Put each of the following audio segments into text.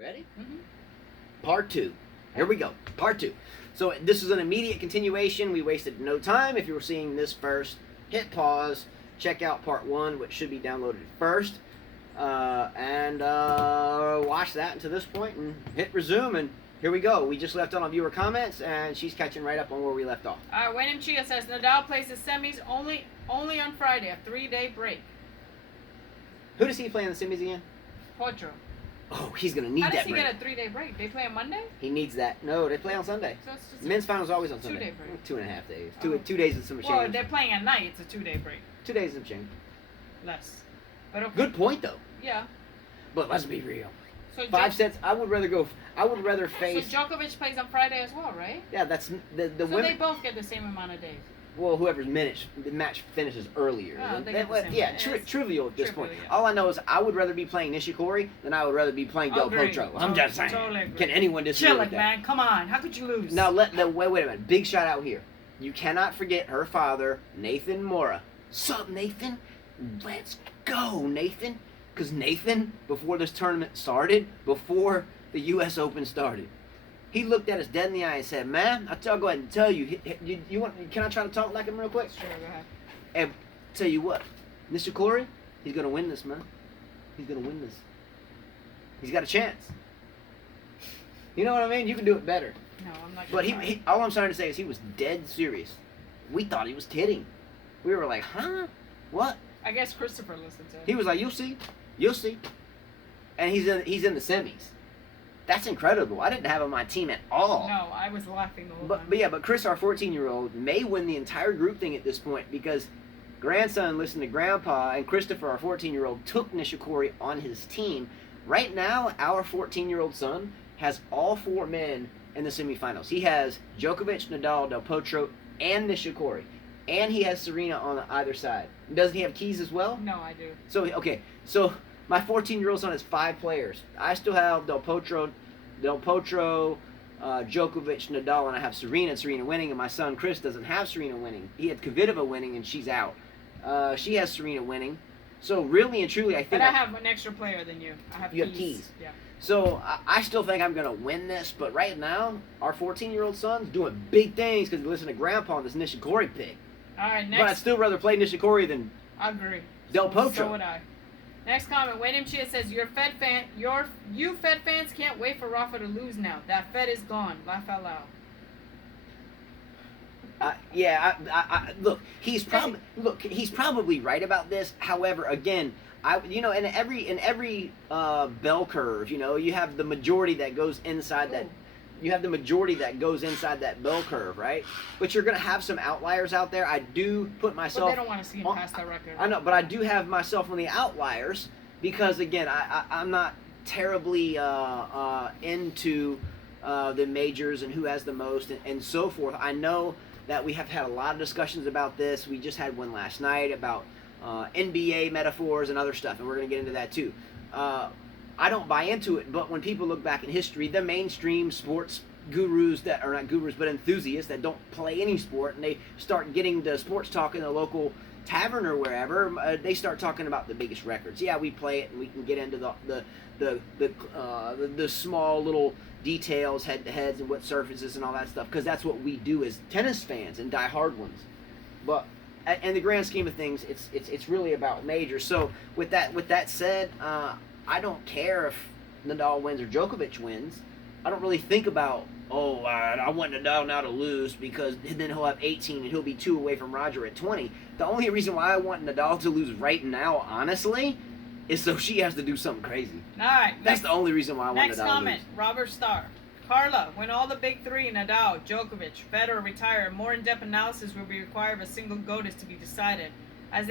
Ready? Mm-hmm. Part 2. Here we go. Part 2. So this is an immediate continuation. We wasted no time. If you were seeing this first, hit pause. Check out part 1, which should be downloaded first. And watch that to this point and hit resume. And here we go. We just left on viewer comments, and she's catching right up on where we left off. William Chia says Nadal plays the semis only on Friday, a 3-day break. Who does he play in the semis again? Potro. Oh, he's going to need How that does he break. get a 3-day break? They play on Monday? He needs that. No, they play on Sunday. So it's just Men's finals always on Sunday. 2-day break. 2.5 days. Oh. 2 days and some Well, change. they're playing at night. It's a 2-day break. 2 days and change. Less. But okay. Good point, though. Yeah. But let's be real. So 5 sets. I would rather face. So Djokovic plays on Friday as well, right? Yeah, that's the So women. they both get the same amount of days. Well, whoever's the match finishes earlier. Oh, they get the same yeah, minutes. trivial at this Trivial, point. yeah. All I know is I would rather be playing Nishikori than I would rather be playing Del Agreed. Potro. I'm just saying. Totally agree. Can anyone disagree Chill with it, that? man. Come on. How could you lose? Now wait a minute. Big shout out here. You cannot forget her father, Nathan Mora. Sup, Nathan? Let's go, Nathan. Because Nathan, before this tournament started, before the U.S. Open started, he looked at us dead in the eye and said, "Man, I'll go ahead and tell you. You want? Can I try to talk like him real quick? Sure, go ahead. And tell you what, Nishikori, he's gonna win this, man. He's gonna win this. He's got a chance. You know what I mean? You can do it better." No, I'm not. But he all I'm trying to say is he was dead serious. We thought he was kidding. We were like, huh? What? I guess Christopher listened to it. He was like, you'll see. And he's in the semis. That's incredible. I didn't have him on my team at all. No, I was laughing the whole time. But Chris, our 14-year-old, may win the entire group thing at this point because grandson listened to grandpa, and Christopher, our 14-year-old, took Nishikori on his team. Right now, our 14-year-old son has all 4 men in the semifinals. He has Djokovic, Nadal, Del Potro, and Nishikori. And he has Serena on either side. Doesn't he have keys as well? No, I do. So my 14-year-old son has 5 players. I still have Del Potro, Djokovic, Nadal, and I have Serena winning, and my son Chris doesn't have Serena winning. He had Kvitova winning, and she's out. She has Serena winning. So really and truly, I think... But I have an extra player than you. I have keys. You have keys. Yeah. So I still think I'm going to win this, but right now, our 14-year-old son's doing big things because he listened to grandpa on this Nishikori pick. All right, next. But I'd still rather play Nishikori than I agree. Del Potro. So would I. Next comment, William Chia says, you Fed fans can't wait for Rafa to lose now. That Fed is gone. Laugh out loud. Look, he's probably right about this. However, again, in every bell curve, you have the majority that goes inside that. You have the majority that goes inside that bell curve, right? But you're going to have some outliers out there. I do put myself... But they don't want to see him past that record. I know, but I do have myself on the outliers because, again, I'm not terribly into the majors and who has the most and so forth. I know that we have had a lot of discussions about this. We just had one last night about NBA metaphors and other stuff, and we're going to get into that too. I don't buy into it, but when people look back in history, the mainstream sports gurus that are not gurus but enthusiasts that don't play any sport, and they start getting the sports talk in the local tavern or wherever, they start talking about the biggest records. Yeah, we play it, and we can get into the small little details, head-to-heads, and what surfaces and all that stuff, because that's what we do as tennis fans and die-hard ones. But in the grand scheme of things, it's really about majors. So with that said, I don't care if Nadal wins or Djokovic wins. I don't really think about, I want Nadal now to lose because then he'll have 18 and he'll be 2 away from Roger at 20. The only reason why I want Nadal to lose right now, honestly, is so she has to do something crazy. All right. That's the only reason why I want Nadal Next to lose. comment, Robert Starr. Carla, when all the big 3, Nadal, Djokovic, Federer retire, a more in-depth analysis will be required if a single GOAT is to be decided. As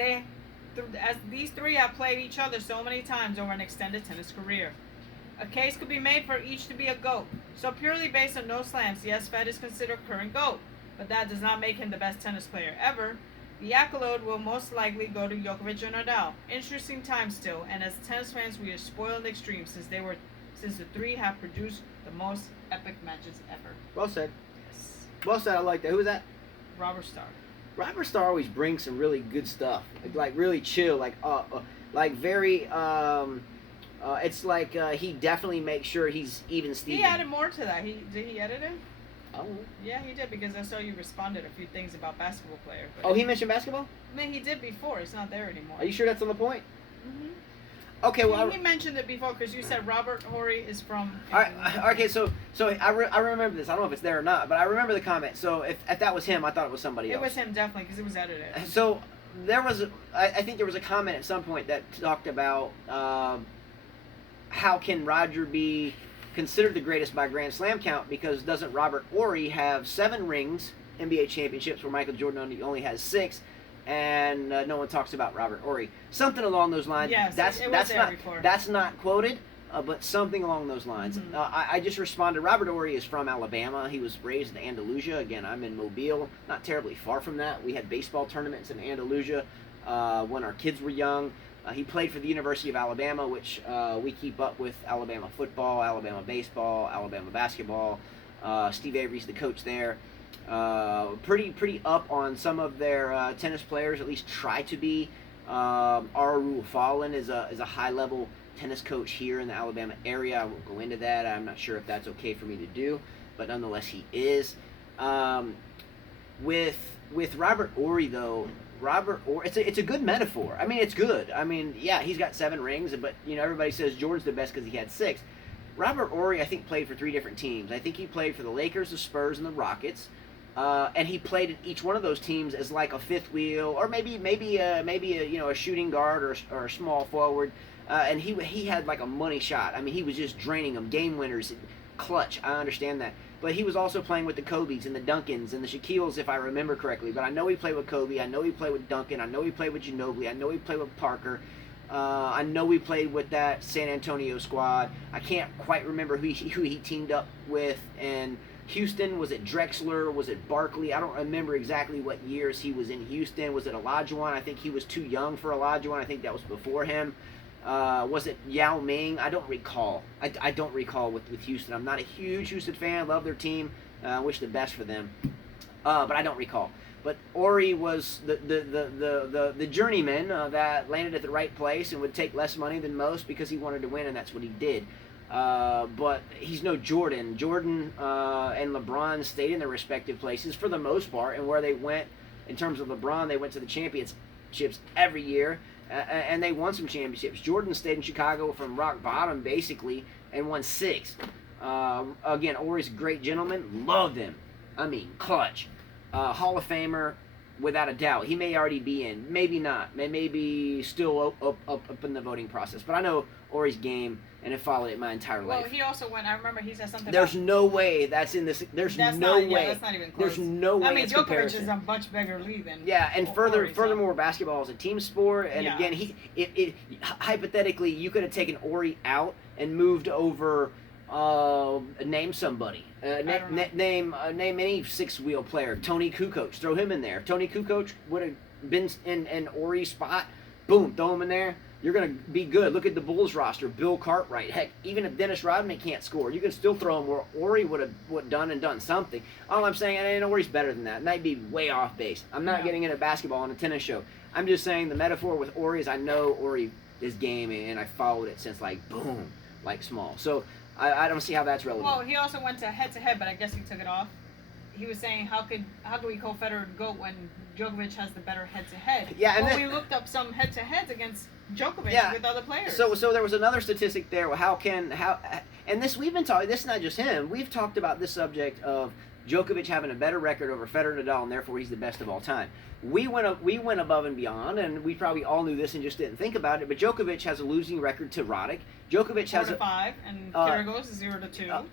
these 3 have played each other so many times over an extended tennis career. A case could be made for each to be a GOAT. So purely based on no slams, yes, Fed is considered current GOAT, but that does not make him the best tennis player ever. The accolade will most likely go to Djokovic or Nadal. Interesting time still, and as tennis fans, we are spoiled in the extreme since the 3 have produced the most epic matches ever. Well said. Yes. Well said. I like that. Who was that? Robert Starr. Robert Starr always brings some really good stuff, like really chill, like very It's like he definitely makes sure he's even Steven. He added more to that. Did he edit it? Oh. Yeah, he did, because I saw you responded a few things about basketball players. Oh, he mentioned basketball? I mean, he did before. It's not there anymore. Are you sure that's on the point? Mm-hmm. Okay, well, he mentioned it before because you said Robert Horry is from. All right, okay, so I remember this. I don't know if it's there or not, but I remember the comment. So if that was him, I thought it was somebody else. It was him, definitely, because it was edited. So there was, I think there was a comment at some point that talked about how can Roger be considered the greatest by Grand Slam count, because doesn't Robert Horry have 7 rings, NBA championships, where Michael Jordan only has 6? And no one talks about Robert Horry. Something along those lines. Yes, that's not quoted, but something along those lines. Mm-hmm. I just responded. Robert Horry is from Alabama. He was raised in Andalusia. Again, I'm in Mobile, not terribly far from that. We had baseball tournaments in Andalusia when our kids were young. He played for the University of Alabama, which we keep up with: Alabama football, Alabama baseball, Alabama basketball. Steve Avery's the coach there. Pretty up on some of their tennis players, at least try to be. Arul Fallon is a high level tennis coach here in the Alabama area. I won't go into that. I'm not sure if that's okay for me to do, but nonetheless he is. With Robert Horry though, it's a good metaphor. I mean, it's good. I mean, yeah, he's got 7 rings, but everybody says Jordan's the best because he had 6. Robert Horry, I think, played for 3 different teams. I think he played for the Lakers, the Spurs, and the Rockets. And he played in each one of those teams as like a fifth wheel, or maybe a shooting guard or a small forward. And he had like a money shot. I mean, he was just draining them, game winners, clutch. I understand that, but he was also playing with the Kobes and the Duncans and the Shaquilles, if I remember correctly. But I know he played with Kobe. I know he played with Duncan. I know he played with Ginobili. I know he played with Parker. I know we played with that San Antonio squad. I can't quite remember who he teamed up with. And Houston, was it Drexler? Was it Barkley? I don't remember exactly what years he was in Houston. Was it Olajuwon? I think he was too young for Olajuwon. I think that was before him. Was it Yao Ming? I don't recall. I don't recall with Houston. I'm not a huge Houston fan. Love their team. Wish the best for them. But I don't recall. But Horry was the journeyman that landed at the right place and would take less money than most because he wanted to win, and that's what he did. But he's no Jordan. Jordan and LeBron stayed in their respective places for the most part, and where they went in terms of LeBron, they went to the championships every year, and they won some championships. Jordan stayed in Chicago from rock bottom, basically, and won 6. Again, Horry's a great gentleman. Loved him. I mean, clutch. Hall of Famer, without a doubt. He may already be in. Maybe not. Maybe still up in the voting process. But I know Horry's game, and have followed it my entire life. Well, he also went. I remember he said something. There's no way that's in this. There's no way. Yeah, that's not even close. There's no way. I mean, it's Djokovic comparison. is a much bigger league than. Yeah, and Horry, furthermore, basketball is a team sport, and Yeah. again, hypothetically, you could have taken Horry out and moved over. Name somebody. Name any 6-wheel player. Tony Kukoc. Throw him in there. If Tony Kukoc would have been in Horry's spot, boom, throw him in there. You're going to be good. Look at the Bulls roster. Bill Cartwright. Heck, even if Dennis Rodman can't score, you can still throw him where Horry would have done something. All I'm saying, I know Horry's better than that. Might be way off base. I'm not getting into basketball on a tennis show. I'm just saying the metaphor with Horry is I know Horry is game, and I followed it since like boom, like small. So I don't see how that's relevant. Well, he also went to head-to-head, but I guess he took it off. He was saying, how could we call Federer GOAT when Djokovic has the better head-to-head? Yeah, and we looked up some head-to-heads against Djokovic with other players. So there was another statistic there. And this we've been talking. This is not just him. We've talked about this subject of Djokovic having a better record over Federer and Nadal, and therefore he's the best of all time. We went above and beyond, and we probably all knew this and just didn't think about it. But Djokovic has a losing record to Roddick. Djokovic has 4-5, and Kyrgios is 0-2.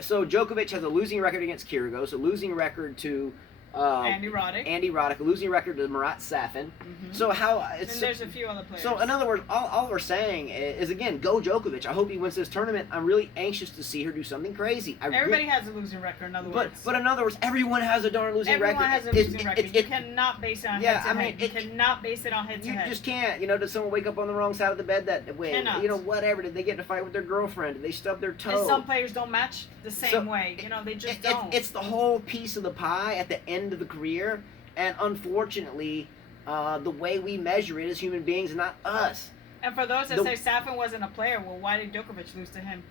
So Djokovic has a losing record against Kyrgios, a losing record to Andy Roddick, a losing record to Marat Safin. Mm-hmm. So and there's a few other players. So in other words, all we're saying is again, go Djokovic. I hope he wins this tournament. I'm really anxious to see her do something crazy. Everybody has a losing record. In other words, but in other words, everyone has a darn losing record. Everyone has a losing record. You cannot base it on head-to-head. You cannot base it on head-to-head. You just can't. Did someone wake up on the wrong side of the bed that way? Cannot. Whatever. Did they get in a fight with their girlfriend? Did they stub their toe? And some players don't match the same way. They just don't. It's the whole piece of the pie at the end of the career. And unfortunately, the way we measure it as human beings, not us. And for those that say Safin wasn't a player, well, why did Djokovic lose to him?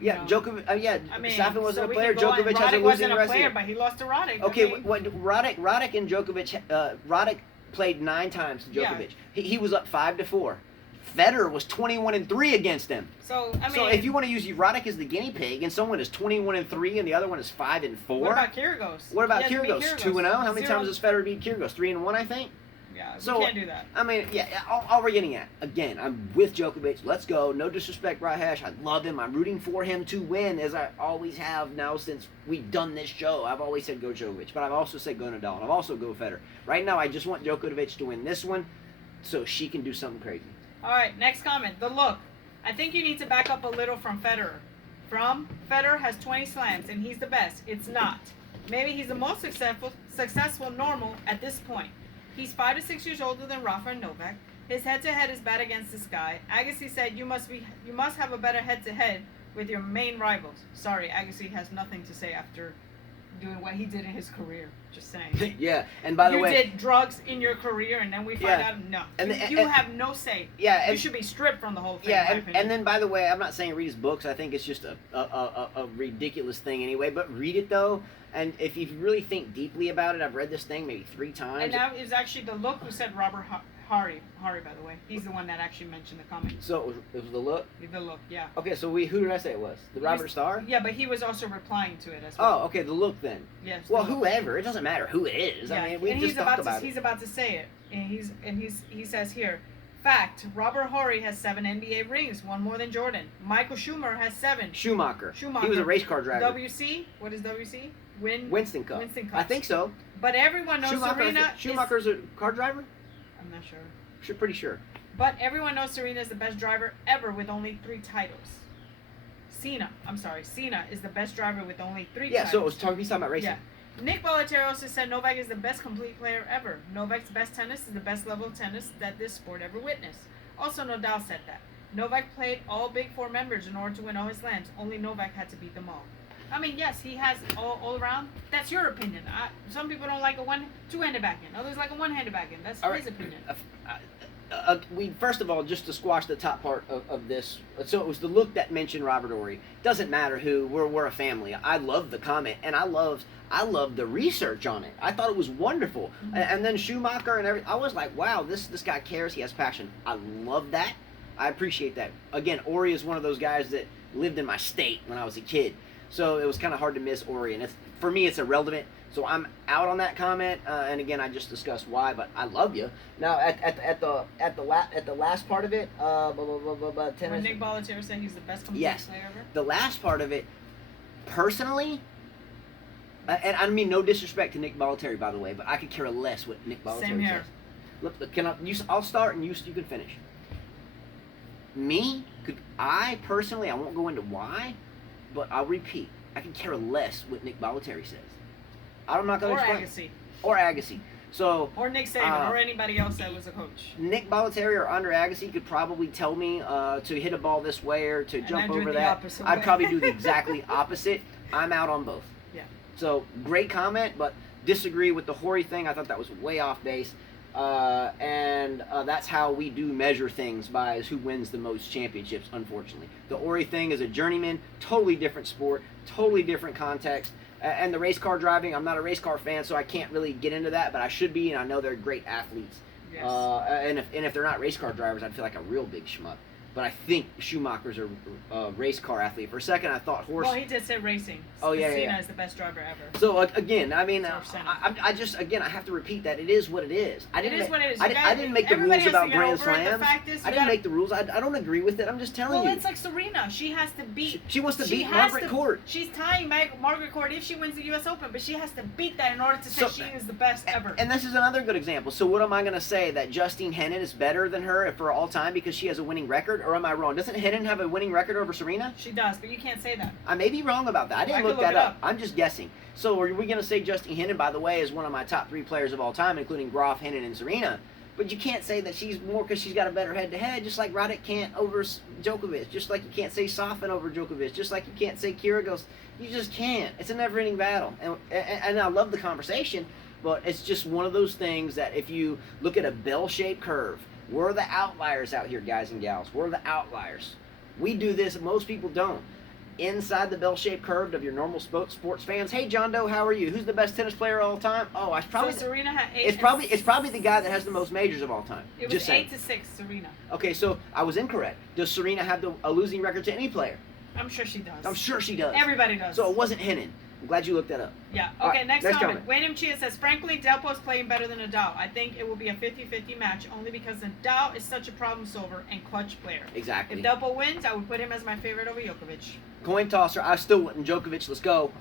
Yeah, Djokovic. I mean, Safin wasn't so a we player. can go on. Djokovic has a Roddick losing wasn't a record. player, but he lost to Roddick. Okay, I mean, Roddick and Djokovic. Roddick played 9 times to Djokovic. Yeah. He was up 5-4. Federer was 21-3 against him. So I mean, so if you want to use Roddick as the guinea pig, and someone is 21-3 and the other one is 5-4. What about Kyrgios? What about Kyrgios? 2-0. How many 0. times has Federer beat Kyrgios? 3-1, I think. Yeah, so, we can't do that. I mean, yeah, all we're getting at, again, I'm with Djokovic. Let's go. No disrespect, Rajesh. I love him. I'm rooting for him to win, as I always have now since we've done this show. I've always said go Djokovic, but I've also said go Nadal, and I've also go Federer. Right now, I just want Djokovic to win this one so she can do something crazy. All right, next comment. The look. I think you need to back up a little from Federer. Federer has 20 slams, and he's the best. It's not. Maybe he's the most successful normal at this point. He's 5 to 6 years older than Rafa and Novak. His head-to-head is bad against this guy. Agassi said you must have a better head-to-head with your main rivals. Sorry, Agassi has nothing to say after doing what he did in his career. Just saying. Yeah, and by the way, you did drugs in your career, and then we find out no. And you have no say. Yeah, you should be stripped from the whole thing. Yeah, and then by the way, I'm not saying read his books. I think it's just a ridiculous thing anyway. But read it though. And if you really think deeply about it, I've read this thing maybe 3 times. And now it's actually the look who said Robert Hari, by the way. He's the one that actually mentioned the comment. So it was the look? The look, yeah. Okay, so who did I say it was? The Robert Starr? Yeah, but he was also replying to it as well. Oh, okay, the look then. Yes. Well, whoever. It doesn't matter who it is. Yeah. I mean, we just talked about it. He's about to say it. And he says here, fact, Robert Horry has 7 NBA rings, 1 more than Jordan. Michael Schumacher has 7. Schumacher. He was a race car driver. WC? What is WC? Winston Cup. Winston Cup. I think so. But everyone knows Serena. Schumacher's a car driver? I'm not sure. Pretty sure. But everyone knows Serena is the best driver ever with only 3 titles. Cena is the best driver with only 3 titles. Yeah, so he's talking about racing. Yeah. Nick Bollettieri also said Novak is the best complete player ever. Novak's best tennis is the best level of tennis that this sport ever witnessed. Also, Nadal said that. Novak played all Big 4 members in order to win all his slams. Only Novak had to beat them all. I mean, yes, he has all around. That's your opinion. Some people don't like a 2-handed backhand. Others like a 1-handed backhand. That's his opinion. We first of all, just to squash the top part of this. So it was the look that mentioned Robert Horry. Doesn't matter who. We're a family. I love the comment, and I loved the research on it. I thought it was wonderful. Mm-hmm. And then Schumacher and everything. I was like, wow, this guy cares. He has passion. I love that. I appreciate that. Again, Horry is one of those guys that lived in my state when I was a kid. So it was kind of hard to miss Horry, and for me, it's irrelevant. So I'm out on that comment, and again, I just discussed why, but I love you. Now at the last part of it, tennis. When Nick Bollettieri said he's the best complete player ever. The last part of it, personally, and I mean no disrespect to Nick Bollettieri, by the way, but I could care less what Nick Bollettieri Same here. says. Look, I'll start and you can finish. I personally, I won't go into why. But I'll repeat, I can care less what Nick Bollettieri says. I'm not going to explain. Or Agassi. So. Or Nick Saban, or anybody else that was a coach. Nick Bollettieri or Andre Agassi could probably tell me to hit a ball this way or to jump over that. I'd probably do the exactly opposite. I'm out on both. Yeah. So great comment, but disagree with the Horry thing. I thought that was way off base. And that's how we do measure things by is who wins the most championships, unfortunately. The Horry thing is a journeyman, totally different sport, totally different context. And the race car driving, I'm not a race car fan, so I can't really get into that, but I should be, and I know they're great athletes. Yes. And if they're not race car drivers, I'd feel like a real big schmuck. But I think Schumacher's a race car athlete. For a second, I thought horse. Well, he did say racing. Oh, yeah, Cena is the best driver ever. So, again, I mean, I have to repeat that it is what it is. It is what it is. I didn't make the rules about Grand Slams. I didn't make the rules. I don't agree with it. I'm just telling you. Well, it's like Serena. She has to beat. She wants to beat Margaret Court. She's tying Margaret Court if she wins the U.S. Open, but she has to beat that in order to say she is the best ever. And this is another good example. So what am I going to say? That Justine Henin is better than her for all time because she has a winning record? Or am I wrong? Doesn't Henin have a winning record over Serena? She does, but you can't say that. I may be wrong about that. I didn't look that up. I'm just guessing. So are we going to say Justine Henin, by the way, is one of my top 3 players of all time, including Graf, Henin, and Serena? But you can't say that she's more because she's got a better head-to-head, just like Roddick can't over Djokovic, just like you can't say Safin over Djokovic, just like you can't say Kyrgios. You just can't. It's a never-ending battle. And I love the conversation, but it's just one of those things that if you look at a bell-shaped curve, We're the outliers out here, guys and gals. We're the outliers. We do this. Most people don't. Inside the bell-shaped curve of your normal sports fans. Hey, John Doe, how are you? Who's the best tennis player of all time? Oh, I probably. So Serena had 8. It's probably the guy that has the most majors of all time. It was Just saying. 8-6, Serena. Okay, so I was incorrect. Does Serena have a losing record to any player? I'm sure she does. I'm sure she does. Everybody does. So it wasn't Henin. I'm glad you looked that up. Yeah. All Okay, right, next next comment. comment. Wayne M. Chia says, frankly, Delpo's playing better than Nadal. I think it will be a 50-50 match only because Nadal is such a problem solver and clutch player. Exactly. If Delpo wins, I would put him as my favorite over Djokovic. Coin tosser. I still wouldn't. Djokovic, let's go.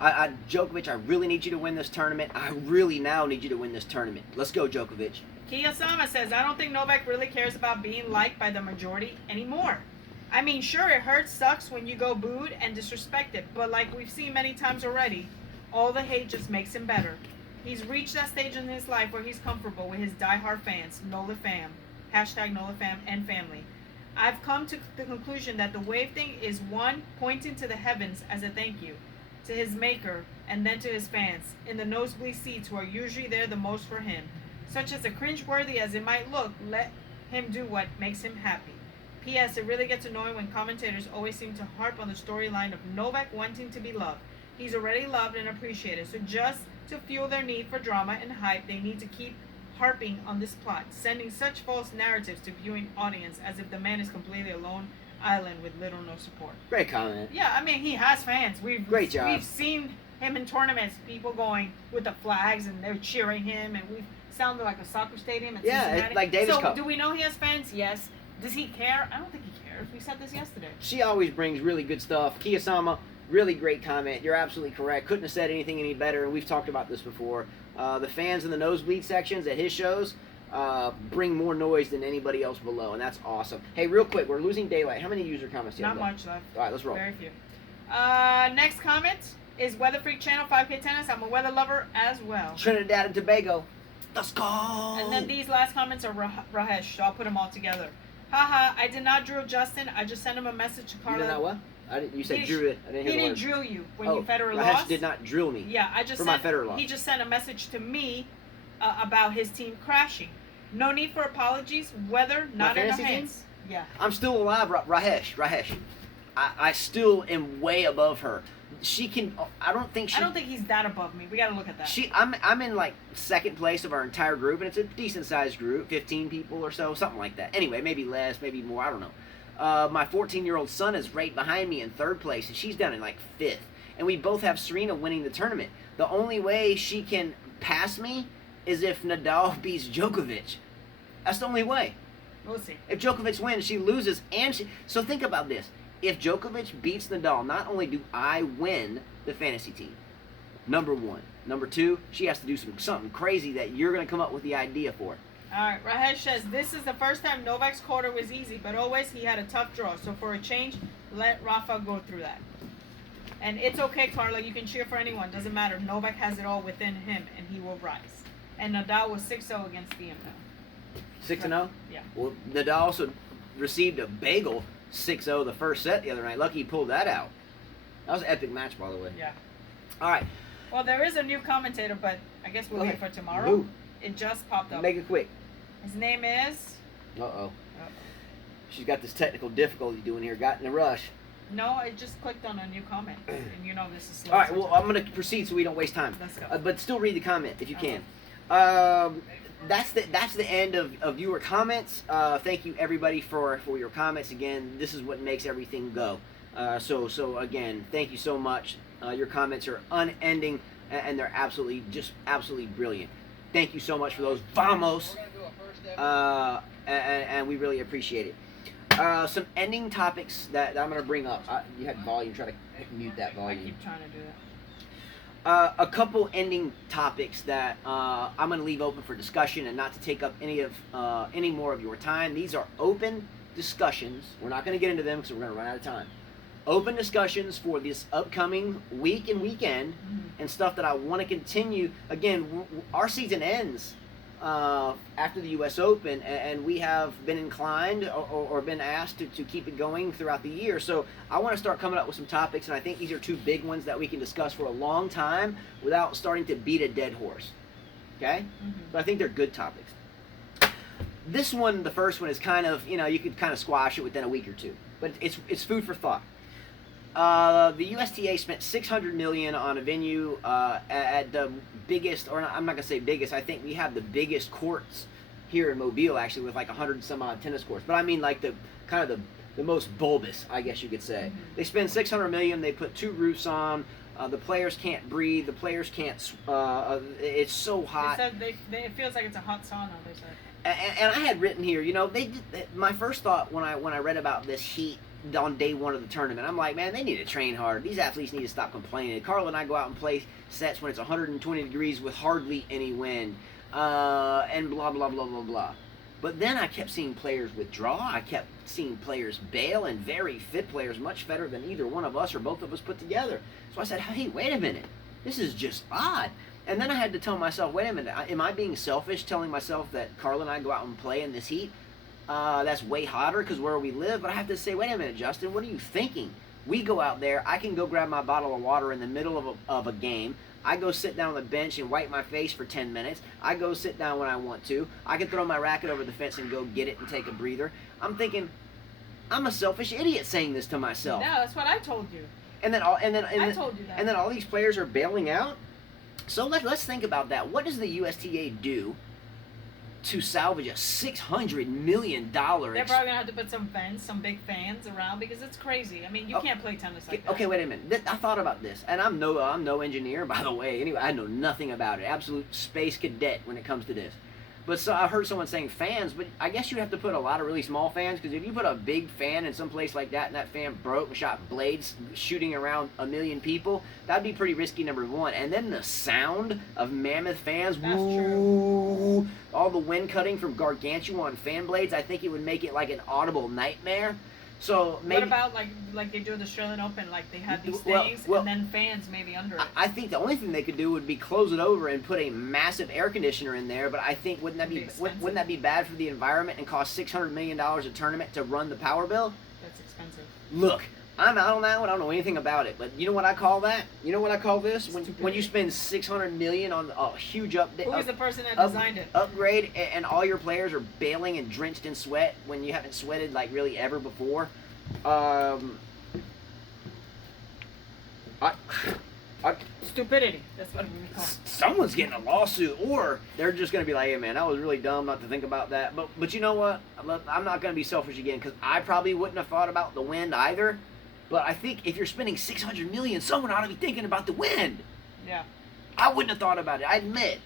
Djokovic, I really need you to win this tournament. I really now need you to win this tournament. Let's go, Djokovic. Kiyosama says, I don't think Novak really cares about being liked by the majority anymore. I mean, sure, it hurts, sucks when you go booed and disrespected, but like we've seen many times already, all the hate just makes him better. He's reached that stage in his life where he's comfortable with his diehard fans, Nole fam, hashtag Nole fam and family. I've come to the conclusion that the wave thing is one, pointing to the heavens as a thank you to his maker, and then to his fans in the nosebleed seats who are usually there the most for him. Such as cringeworthy as it might look, let him do what makes him happy. P.S. It really gets annoying when commentators always seem to harp on the storyline of Novak wanting to be loved. He's already loved and appreciated, so just to fuel their need for drama and hype, they need to keep harping on this plot, sending such false narratives to viewing audience as if the man is completely a lone island with little or no support. Great comment. Yeah, I mean, he has fans. Great job. We've seen him in tournaments, people going with the flags and they're cheering him, and we've sounded like a soccer stadium at Yeah, Cincinnati. it's like Davis so Cup. Do we know he has fans? Yes. Does he care? I don't think he cares. We said this yesterday. She always brings really good stuff. Kiyosama, really great comment. You're absolutely correct. Couldn't have said anything any better, and we've talked about this before. The fans in the nosebleed sections at his shows bring more noise than anybody else below, and that's awesome. Hey, real quick, we're losing daylight. How many user comments do you have Not left? much left. All right, let's roll. Very few. Next comment is Weather Freak Channel 5K Tennis. I'm a weather lover as well. Trinidad and Tobago. Let's go. And then these last comments are Rahesh, so I'll put them all together. Haha, I did not drill Justin. I just sent him a message to Carla. You did not what? You said He drew it. I didn't hear He the didn't word. drill you when Oh, you Federer Rahesh lost. did not drill me. Yeah, I just for sent, my Federer loss. He just sent a message to me about his team crashing. No need for apologies. Weather not in our fantasy hands. Yeah. I'm still alive, Rahesh. I still am way above her. She can. I don't think he's that above me. We got to look at that. I'm in like second place of our entire group, and it's a decent sized group, 15 people or so, something like that. Anyway, maybe less, maybe more. I don't know. My 14-year-old son is right behind me in third place, and she's down in like fifth. And we both have Serena winning the tournament. The only way she can pass me is if Nadal beats Djokovic. That's the only way. We'll see. If Djokovic wins, she loses, so think about this. If Djokovic beats Nadal, not only do I win the fantasy team, number one. Number two, she has to do something crazy that you're going to come up with the idea for. All right, Rahesh says, this is the first time Novak's quarter was easy, but always he had a tough draw. So for a change, let Rafa go through that. And it's okay, Carla. You can cheer for anyone. Doesn't matter. Novak has it all within him, and he will rise. And Nadal was 6-0 against Thiem. 6-0? Yeah. Well, Nadal also received a bagel 6-0 the first set the other night. Lucky he pulled that out. That was an epic match, by the way. Yeah. All right. Well, there is a new commentator, but I guess we'll wait for tomorrow. Who? It just popped up. Make it quick. His name is... Uh-oh. She's got this technical difficulty doing here. Got in a rush. No, I just clicked on a new comment, and you know this is slow. All right, well, I'm going to proceed so we don't waste time. Let's go. But still read the comment if you can. That's the end of viewer comments. Thank you, everybody, for your comments. Again, this is what makes everything go. So again, thank you so much. Your comments are unending, and they're absolutely brilliant. Thank you so much for those. Vamos! And we really appreciate it. Some ending topics that I'm going to bring up. You had volume. Try to mute that volume. I keep trying to do that. A couple ending topics that I'm going to leave open for discussion and not to take up any more of your time. These are open discussions. We're not going to get into them because we're going to run out of time. Open discussions for this upcoming week and weekend and stuff that I want to continue. Again, our season ends after the U.S. Open, and we have been inclined or been asked to keep it going throughout the year. So I want to start coming up with some topics, and I think these are two big ones that we can discuss for a long time without starting to beat a dead horse. Okay? So I think they're good topics. This one, the first one, is kind of, you could kind of squash it within a week or two. But it's food for thought. The USTA spent $600 million on a venue at the biggest, or I'm not gonna say biggest. I think we have the biggest courts here in Mobile, actually, with like 100 and some odd tennis courts. But I mean, like the kind of the most bulbous, I guess you could say. Mm-hmm. They spend $600 million. They put 2 roofs on. The players can't breathe. The players can't. It's so hot. It feels like it's a hot sauna. They said. And I had written here, my first thought when I read about this heat on day one of the tournament, I'm like, man, they need to train hard. These athletes need to stop complaining. Carla and I go out and play sets when it's 120 degrees with hardly any wind, and blah, blah, blah, blah, blah. But then I kept seeing players withdraw. I kept seeing players bail, and very fit players, much fitter than either one of us or both of us put together. So I said, hey, wait a minute. This is just odd. And then I had to tell myself, wait a minute, am I being selfish telling myself that Carla and I go out and play in this heat? That's way hotter because where we live. But I have to say, wait a minute, Justin, what are you thinking? We go out there. I can go grab my bottle of water in the middle of a game. I go sit down on the bench and wipe my face for 10 minutes. I go sit down when I want to. I can throw my racket over the fence and go get it and take a breather. I'm thinking, I'm a selfish idiot saying this to myself. No, that's what I told you. I told you that. And then all these players are bailing out. So let's think about that. What does the USTA do to salvage a $600 million? They're probably gonna have to put some big fans around because it's crazy. I mean, you can't play tennis like that. Okay, wait a minute. I thought about this, and I'm no engineer, by the way. Anyway, I know nothing about it. Absolute space cadet when it comes to this. But so I heard someone saying fans, but I guess you have to put a lot of really small fans, because if you put a big fan in some place like that and that fan broke and shot blades shooting around 1 million people, that'd be pretty risky, number one. And then the sound of mammoth fans, That's woo, true. all the wind cutting from gargantuan fan blades, I think it would make it like an audible nightmare. So maybe, what about like they do at the Australian Open? Like they have these Well, things well, and then fans maybe under it. I think the only thing they could do would be close it over and put a massive air conditioner in there. But I think wouldn't that be bad for the environment and cost $600 million a tournament to run the power bill? That's expensive. Look, I'm out on that one. I don't know anything about it, but you know what I call that? You know what I call this? When you spend $600 million on a huge update. Who was the person that designed it? Upgrade, and all your players are bailing and drenched in sweat when you haven't sweated like really ever before. Stupidity. That's what we call it. Someone's getting a lawsuit, or they're just going to be like, hey man, that was really dumb not to think about that. But you know what? I'm not going to be selfish again, because I probably wouldn't have thought about the wind either. But I think if you're spending $600 million, someone ought to be thinking about the wind. Yeah. I wouldn't have thought about it. I admit.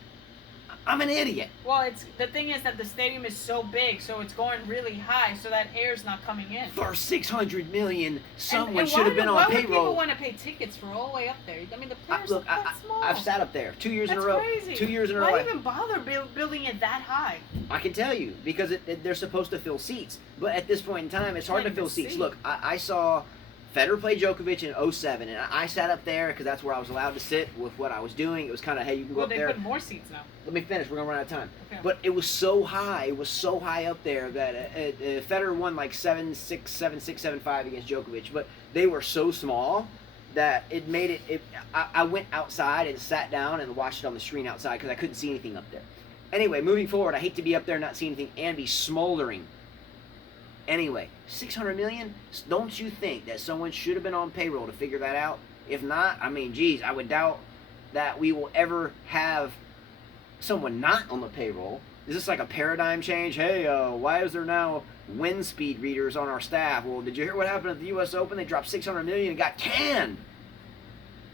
I'm an idiot. Well, the thing is that the stadium is so big, so it's going really high, so that air's not coming in. For $600 million, someone and should have been on payroll. Why would people want to pay tickets for all the way up there? I mean, the players are that small. I've sat up there 2 years That's in a row. Crazy. 2 years in a row. Why even bother building it that high? I can tell you, because they're supposed to fill seats. But at this point in time, it's hard to fill seats. Look, I saw Federer play Djokovic in 07, and I sat up there because that's where I was allowed to sit with what I was doing. It was kind of, hey, you can go up there. Well, they put more seats now. Let me finish. We're going to run out of time. Okay. But it was so high. It was so high up there that Federer won like 7-6, 7-6, 7-5 against Djokovic. But they were so small that it made it. I went outside and sat down and watched it on the screen outside because I couldn't see anything up there. Anyway, moving forward, I hate to be up there and not see anything and be smoldering. Anyway, $600 million? Don't you think that someone should have been on payroll to figure that out? If not, I mean, geez, I would doubt that we will ever have someone not on the payroll. Is this like a paradigm change? Hey, why is there now wind speed readers on our staff? Well, did you hear what happened at the U.S. Open? They dropped $600 million and got canned.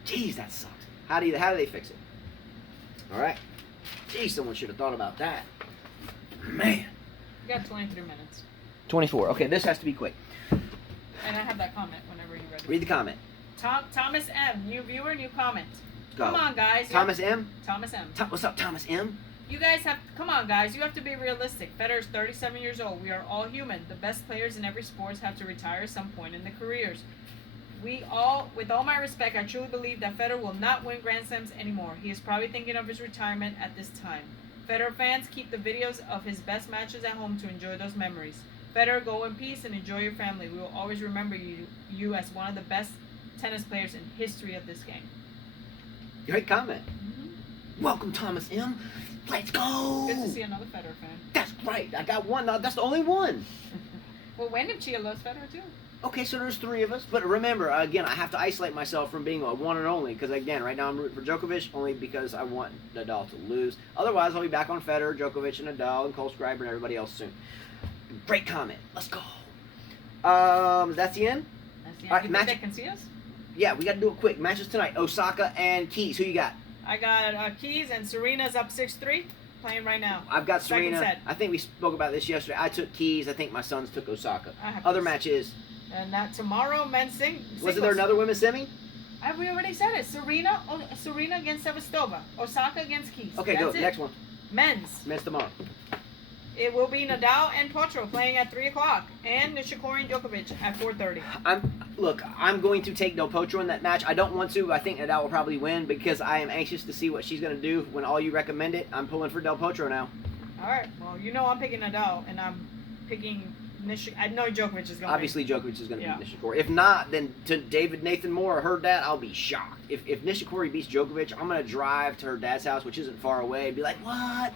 Geez, that sucks. How do they fix it? All right. Geez, someone should have thought about that. Man. You got 23 minutes. 24. Okay, this has to be quick. And I have that comment whenever you're ready. Read the comment. Thomas M. New viewer, new comment. Go. Come on, guys. Thomas M? Thomas M. What's up, Thomas M? You guys come on, guys. You have to be realistic. Federer's 37 years old. We are all human. The best players in every sport have to retire at some point in their careers. With all my respect, I truly believe that Federer will not win Grand Slams anymore. He is probably thinking of his retirement at this time. Federer fans, keep the videos of his best matches at home to enjoy those memories. Federer, go in peace and enjoy your family. We will always remember you as one of the best tennis players in history of this game. Great comment. Mm-hmm. Welcome, Thomas M. Let's go. Good to see another Federer fan. That's right. I got one. That's the only one. Well, Wyndham Chia loves Federer too. Okay, so there's 3 of us. But remember, again, I have to isolate myself from being a one and only. Because, again, right now I'm rooting for Djokovic only because I want Nadal to lose. Otherwise, I'll be back on Federer, Djokovic, and Nadal, and Cole Scriber, and everybody else soon. Great comment. Let's go. That's the end? That's the All right, end. You think they can see us? Yeah, we got to do it quick. Matches tonight. Osaka and Keys. Who you got? I got Keys, and Serena's up 6-3, playing right now. I've got Second Serena. set. I think we spoke about this yesterday. I took Keys. I think my sons took Osaka. I have Other Keys. matches. And tomorrow, men's singles. Wasn't there another women's semi? We already said it. Serena against Sevastova. Osaka against Keys. Okay, That's go. it. Next one. Men's. Men's tomorrow. It will be Nadal and Potro playing at 3 o'clock, and Nishikori and Djokovic at 4:30. I'm going to take Del Potro in that match. I don't want to. I think Nadal will probably win because I am anxious to see what she's going to do when all you recommend it. I'm pulling for Del Potro now. All right. Well, you know I'm picking Nadal, and I'm picking Nishikori. I know Djokovic is going to Obviously, Djokovic is going to beat Nishikori. If not, then to David Nathan Moore heard that, I'll be shocked. If Nishikori beats Djokovic, I'm going to drive to her dad's house, which isn't far away, and be like, what?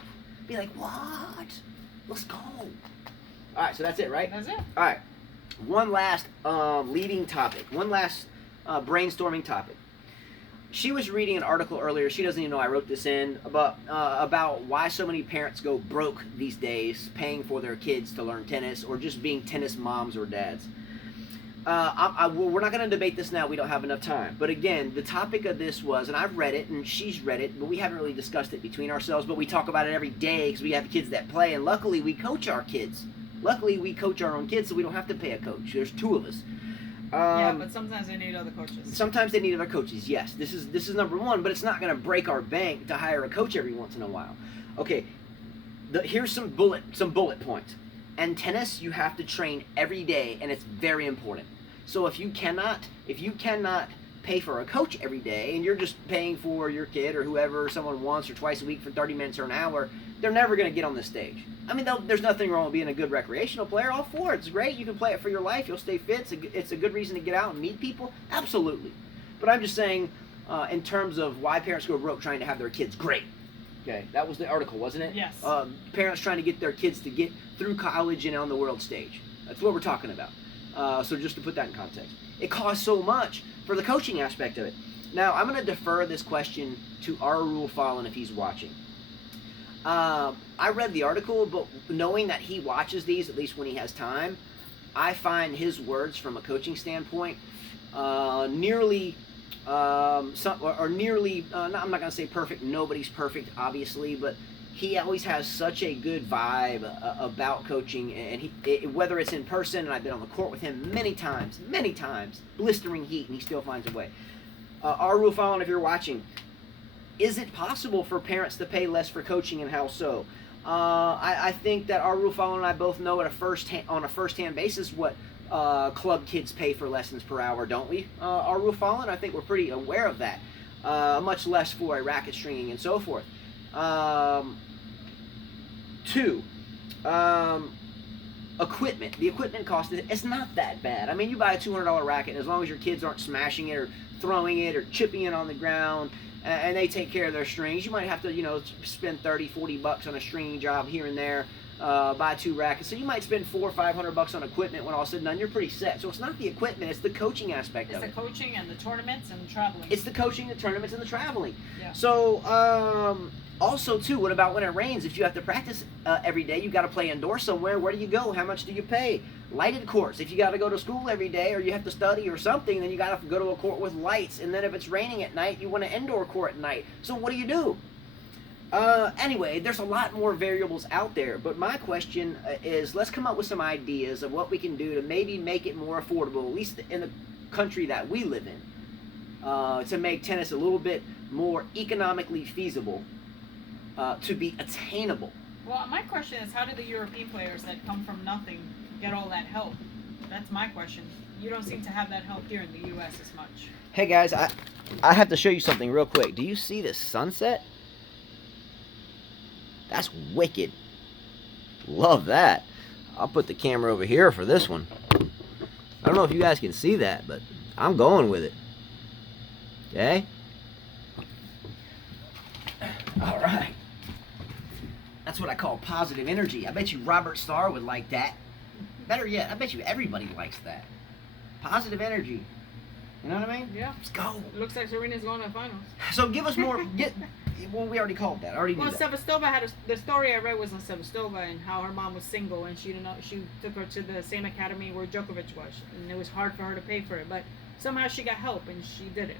Let's go. All right, so that's it, right? That's it. All right. One last leading topic. One last brainstorming topic. She was reading an article earlier. She doesn't even know I wrote this in about why so many parents go broke these days paying for their kids to learn tennis or just being tennis moms or dads. We're not going to debate this now. We don't have enough time. But again, the topic of this was, and I've read it, and she's read it, but we haven't really discussed it between ourselves, but we talk about it every day because we have kids that play, and luckily we coach our kids. Luckily we coach our own kids, so we don't have to pay a coach. There's 2 of us. Yeah, but sometimes they need other coaches. Sometimes they need other coaches, yes. This is number 1, but it's not going to break our bank to hire a coach every once in a while. Okay, here's some bullet points. And tennis, you have to train every day, and it's very important. So if you cannot pay for a coach every day, and you're just paying for your kid or whoever someone once or twice a week for 30 minutes or an hour, they're never going to get on the stage. I mean, there's nothing wrong with being a good recreational player. All for it. It's great. You can play it for your life. You'll stay fit. It's a good reason to get out and meet people. Absolutely. But I'm just saying, in terms of why parents go broke trying to have their kids great. Okay, that was the article, wasn't it? Yes. Parents trying to get their kids to get through college and on the world stage. That's what we're talking about. So just to put that in context. It costs so much for the coaching aspect of it. Now, I'm going to defer this question to our Rule Fallen if he's watching. I read the article, but knowing that he watches these, at least when he has time, I find his words from a coaching standpoint nearly, I'm not going to say perfect. Nobody's perfect, obviously, but he always has such a good vibe about coaching, and whether it's in person, and I've been on the court with him many times, blistering heat, and he still finds a way. Our Rule Fallen, if you're watching, is it possible for parents to pay less for coaching, and how so? I think that our Rule Fallen and I both know on a first-hand basis what club kids pay for lessons per hour, don't we? Our Rule Fallen, I think we're pretty aware of that. Much less for a racket stringing and so forth. 2, equipment. The equipment cost, it's not that bad. I mean, you buy a $200 racket, and as long as your kids aren't smashing it or throwing it or chipping it on the ground, and they take care of their strings, you might have to, spend $30-$40 on a stringing job here and there, buy 2 rackets. So you might spend $400 or $500 on equipment. When all said and done, you're pretty set. So it's not the equipment, it's the coaching aspect of it. It's the coaching and the tournaments and the traveling. It's the coaching, the tournaments, and the traveling. Yeah. So, also, too, what about when it rains? If you have to practice every day, you got to play indoors somewhere. Where do you go? How much do you pay? Lighted courts. If you got to go to school every day or you have to study or something, then you got to go to a court with lights. And then if it's raining at night, you want an indoor court at night. So what do? Anyway, there's a lot more variables out there. But my question is, let's come up with some ideas of what we can do to maybe make it more affordable, at least in the country that we live in, to make tennis a little bit more economically feasible. To be attainable. Well, my question is, how do the European players that come from nothing get all that help? That's my question. You don't seem to have that help here in the U.S. as much. Hey guys, I have to show you something real quick. Do you see this sunset? That's wicked. Love that. I'll put the camera over here for this one. I don't know if you guys can see that, but I'm going with it. Okay? That's what I call positive energy. I bet you Robert Starr would like that. Better yet, I bet you everybody likes that. Positive energy. You know what I mean? Yeah. Let's go. Looks like Serena's going to the finals. So give us more. Well, we already called that. I already knew Well, that. Sevastova had the story I read was on Sevastova and how her mom was single and she took her to the same academy where Djokovic was, and it was hard for her to pay for it, but somehow she got help and she did it.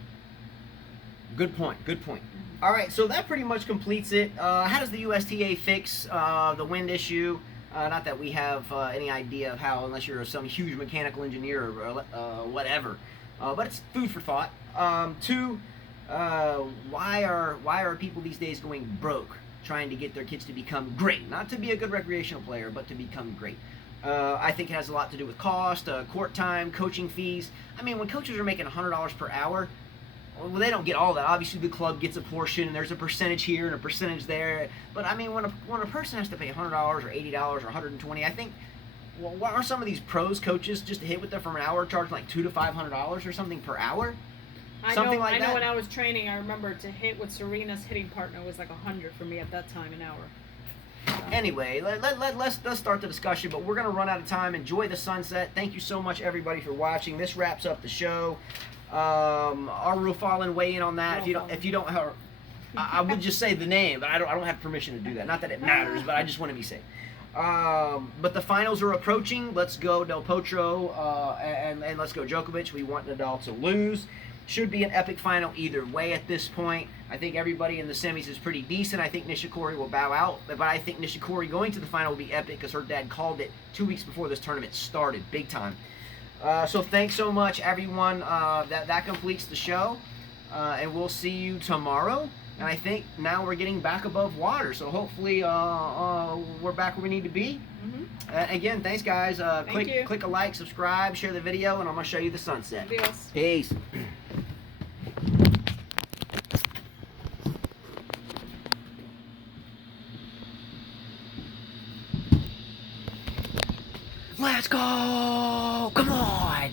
Good point. Good point. All right, so that pretty much completes it. How does the USTA fix the wind issue? Not that we have any idea of how, unless you're some huge mechanical engineer or whatever. But it's food for thought. Two, why are people these days going broke trying to get their kids to become great? Not to be a good recreational player, but to become great. I think it has a lot to do with cost, court time, coaching fees. I mean, when coaches are making $100 per hour, well, they don't get all that. Obviously, the club gets a portion, and there's a percentage here and a percentage there. But I mean, when a person has to pay $100 or $80 or $120, I think, well, what are some of these pros coaches just to hit with them from an hour charging like $200 to $500 or something per hour? I know when I was training, I remember to hit with Serena's hitting partner was like $100 for me at that time an hour. Anyway, let's start the discussion, but we're going to run out of time. Enjoy the sunset. Thank you so much, everybody, for watching. This wraps up the show. Our Rufallen weigh in on that. If you don't, I would just say the name, but I don't have permission to do that. Not that it matters, but I just want to be safe. But the finals are approaching. Let's go Del Potro, and let's go Djokovic. We want Nadal to lose. Should be an epic final either way at this point. I think everybody in the semis is pretty decent. I think Nishikori will bow out, but I think Nishikori going to the final will be epic because her dad called it 2 weeks before this tournament started, big time. So thanks so much, everyone. That completes the show, and we'll see you tomorrow. And I think now we're getting back above water, so hopefully we're back where we need to be. Again, thanks, guys. Click a like, subscribe, share the video, and I'm going to show you the sunset. Adios. Peace. Let's go! Come on!